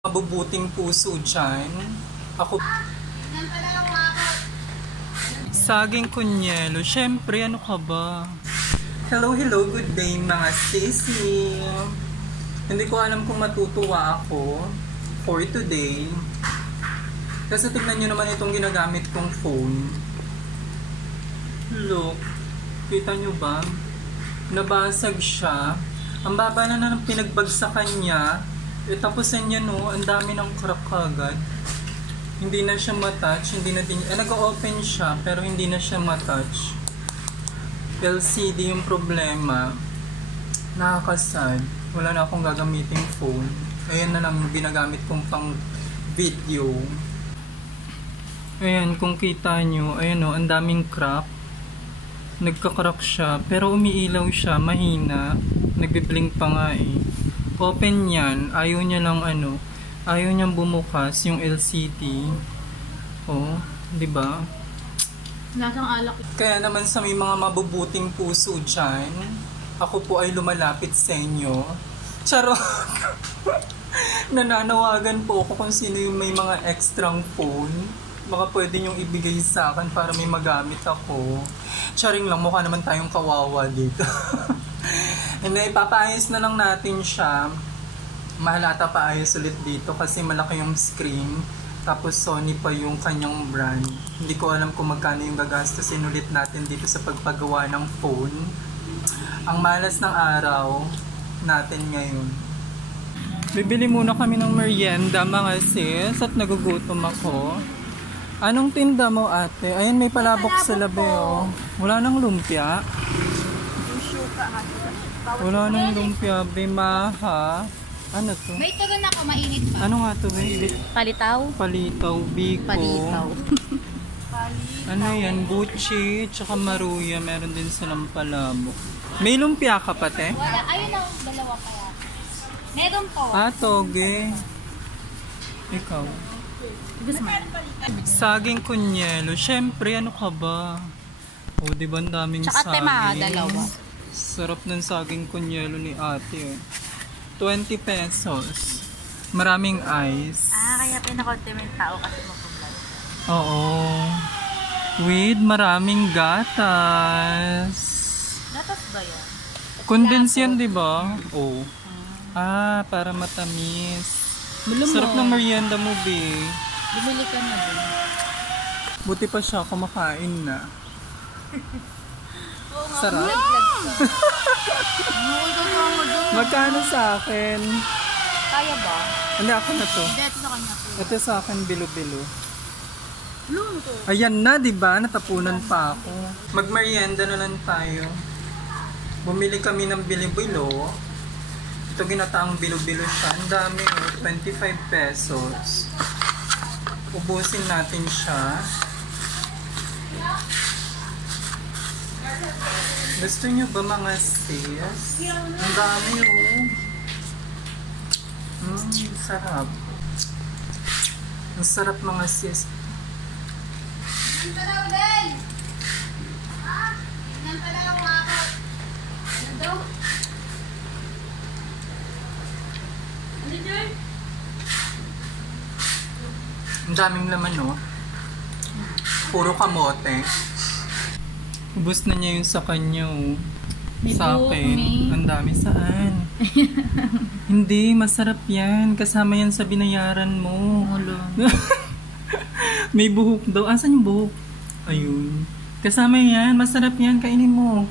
Mabubuting puso dyan. Ako saging kunyelo. Syempre, ano ka ba? Hello, good day mga sisi. Hindi ko alam kung matutuwa ako for today. Kasi tignan nyo naman itong ginagamit kong phone. Look, kita nyo ba? Nabasag siya. Ang baba na ng pinagbagsakan niya. Tapos yan no, ang dami ng crack agad. Hindi na siya matouch, hindi na din, nag-open siya pero hindi na siya matouch. LCD yung problema. Nakakasad. Wala na akong gagamiting phone. Ayan na lang yung ginagamit kong pang video. Ayan, kung kita nyo, ayan o, ang daming crack. Nagka-crack siya, pero umiilaw siya, mahina. Nagbiblink pa nga eh. Open yan, ayaw niya lang ayaw niyang bumukas yung LCD. Oh, di ba? Lasang alak. Kaya naman sa may mga mabubuting puso dyan, ako po ay lumalapit sa inyo. Charot! Nananawagan po ako kung sino yung may mga extrang phone. Baka pwede niyong ibigay sa akin para may magamit ako. Charing lang, mukha naman tayong kawawa dito. Hindi, ipapaayos na lang natin siya. Mahalata paayos ulit dito kasi malaki yung screen. Tapos Sony pa yung kanyang brand. Hindi ko alam kung magkano yung gagastusin ulit natin dito sa pagpagawa ng phone. Ang malas ng araw natin ngayon. Bibili muna kami ng merienda mga sis at nagugutom ako. Anong tinda mo ate? Ayan, may palabok sa labi oh. Wala nang lumpia. Wala nang lumpia, bimaha. Ano to? May turon ako, mainit pa. Ano nga to, baby? Palitaw? Palitaw, biko. Palitaw. Ano yan? Buchi, tsaka maruya. Meron din silang palabok. May lumpia ka pa, te? Wala. Ayun ang dalawa pa yan. Meron po. Ah, toge. Ikaw. Saging kunyelo. Syempre, ano ka ba? O, di ba ang daming tsaka saging? tema, dalawa. Sarap ng saging kunyelo ni ate. 20 pesos. Maraming ice. Ah, kaya pinakontement tao kasi mag-vlog. Oo. With maraming gatas. Gatas ba yan? Condense yan, di ba? Oo. Ah, para matamis. Sarap ng merienda mo, be. Bumili ka na din. Buti pa siya, kumakain na. Oo nga, sarap. Magkano sa akin? Kaya ba? Hindi, ako na to. Hindi, ito sa kanya po. Ito sa akin, bilo-bilo. Luto. Ayan na, di ba? Natapunan pa ako. Magmerienda na lang tayo. Bumili kami ng bilo-bilo. Ito ginataang bilo-bilo siya. Ang dami, 25 pesos. Ubusin natin siya. Gusto nyo ba mga sis? Ang dami sarap. Ang sarap mga sis. Ang daming laman puro kamote. Ubus na niya yung sa kanya sa akin. Ang dami saan? Hindi, masarap yan. Kasama yan sa binayaran mo. May buhok daw. Asan yung buhok? Ayun. Kasama yan. Masarap yan. Kainin mo.